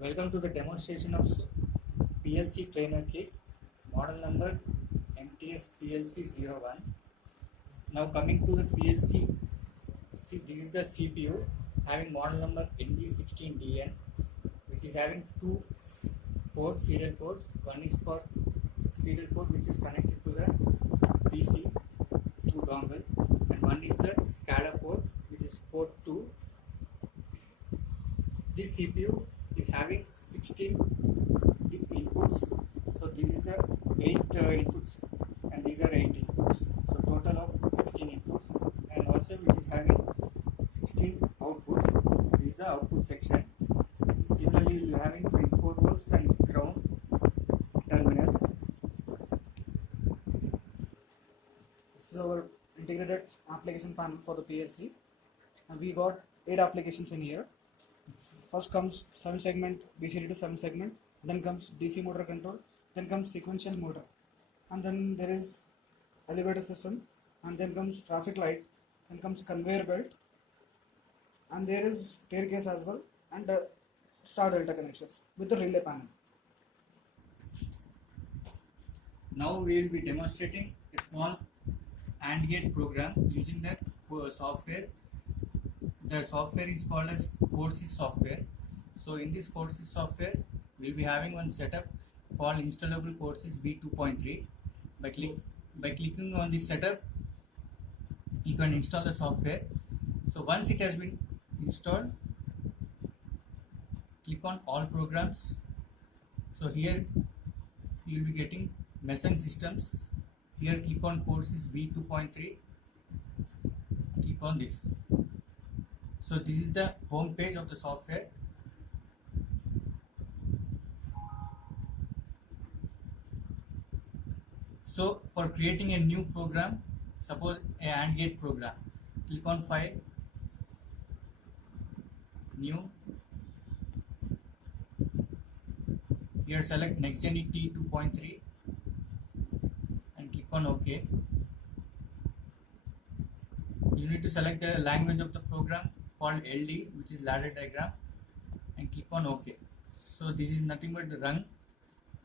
Welcome to the demonstration of PLC trainer kit, model number MTS PLC 01. Now coming to the PLC, see this is the CPU having model number NG16DN, which is having two ports, serial ports. One is for serial port which is connected to the PC through dongle, and one is the SCADA port which is port 2. This CPU is having 16 inputs, so this is the 8 inputs and these are 8 inputs, so total of 16 inputs, and also which is having 16 outputs. This is the output section. Similarly, you are having 24 volts and ground terminals. This is our integrated application panel for the PLC, and we got 8 applications in here. First comes 7 segment BCD to 7 segment, then comes DC motor control, then comes sequential motor, and then there is elevator system, and then comes traffic light, then comes conveyor belt, and there is staircase as well, and star delta connections with the relay panel. Now we will be demonstrating a small AND gate program using that software. The software is called as CodeSys software. So in this CodeSys software, we will be having one setup called installable CodeSys v2.3. By clicking on this setup, you can install the software. So once it has been installed, click on all programs. So here you will be getting Meson systems. Here click on CodeSys v2.3. Click on this. So this is the home page of the software. So for creating a new program, suppose a AND gate program, click on File, New. Here select NextGen T2.3 and click on OK. You need to select the language of the program called LD, which is ladder diagram, and click on OK. So this is nothing but the run,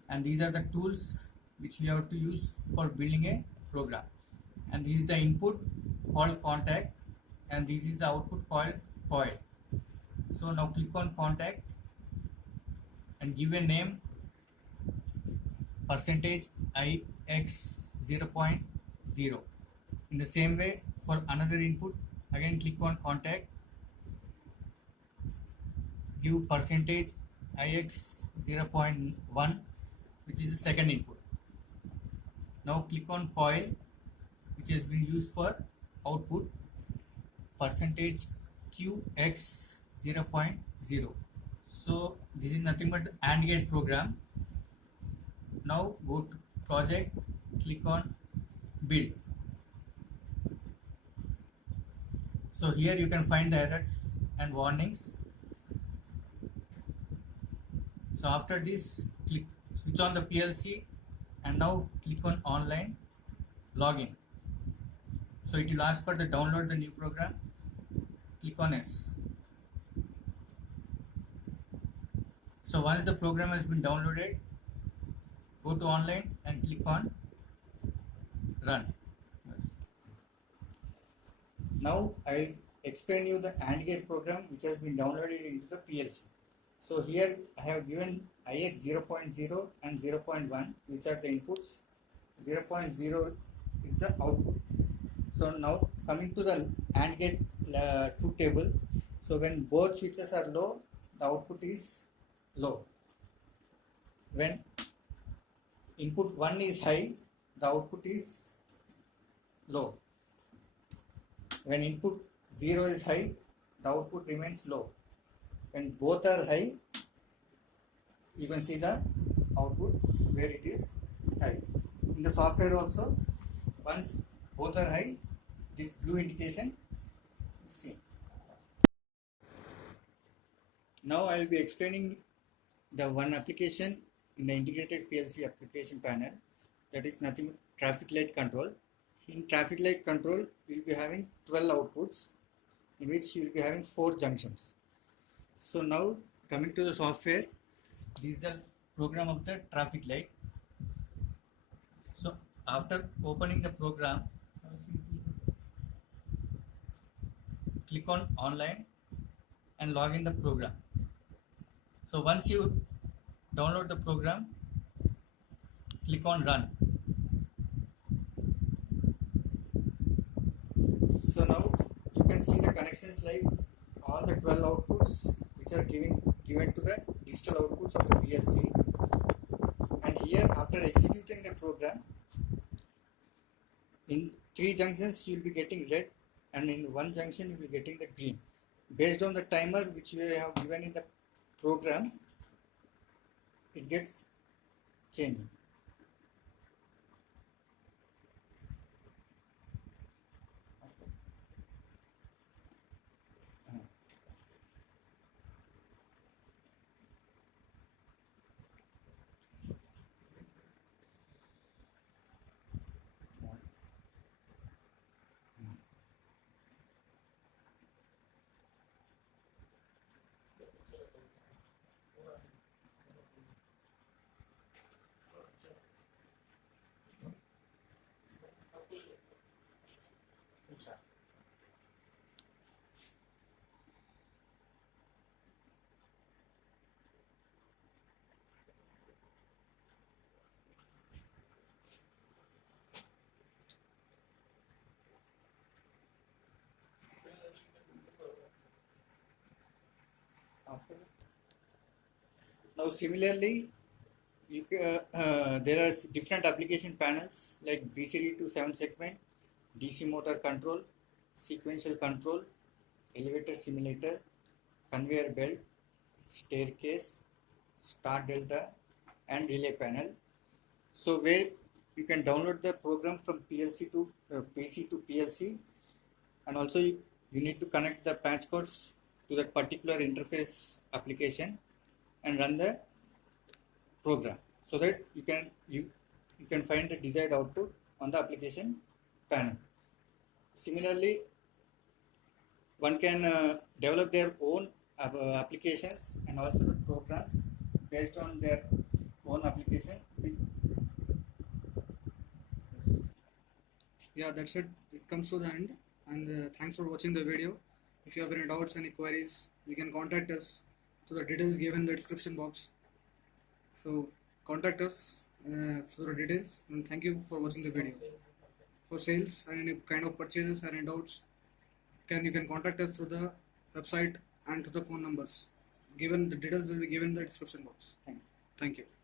and these are the tools which we have to use for building a program. And this is the input called contact, and this is the output called coil. So now click on contact and give a name %ix 0.0. In the same way, for another input, again click on contact, give %ix 0.1, which is the second input. Now click on coil, which has been used for output, %qx 0.0. So this is nothing but the AND gate program. Now go to project, click on build. So here you can find the errors and warnings. So after this, switch on the PLC and now click on online, login. So it will ask for the download the new program. Click on yes. So once the program has been downloaded, go to online and click on run. Yes. Now I will explain you the AND gate program which has been downloaded into the PLC. So here I have given IX 0.0 and 0.1, which are the inputs. 0.0 is the output. So now coming to the AND gate truth table. So when both switches are low, the output is low. When input 1 is high, the output is low. When input 0 is high, the output remains low. When both are high, you can see the output where it is high. In the software also, once both are high, this blue indication is seen. Now I will be explaining the one application in the integrated PLC application panel, that is nothing but traffic light control. In traffic light control, we will be having 12 outputs, in which you will be having 4 junctions. So now coming to the software, this is the program of the traffic light. So after opening the program, click on online and log in the program. So once you download the program, click on run. So now you can see the connections like all the 12 outputs which are given to the digital outputs of the PLC. And here after executing the program, in 3 junctions you will be getting red, and in 1 junction you will be getting the green. Based on the timer which you have given in the program, it gets changed. After now similarly, there are different application panels like BCD to 7 segment, DC motor control, sequential control, elevator simulator, conveyor belt, staircase, start delta, and relay panel. So where you can download the program from PLC to PC to PLC, and also you need to connect the patch codes to that particular interface application and run the program, so that you can find the desired output on the application panel. Similarly, one can develop their own applications and also the programs based on their own application. Yeah, that's it. It comes to the end, and thanks for watching the video. If you have any doubts, any queries, you can contact us to the details given in the description box. So contact us for the details, and thank you for watching the video. For sales and any kind of purchases and any doubts, you can contact us through the website and to the phone numbers given. The details will be given in the description box. Thank you. Thank you.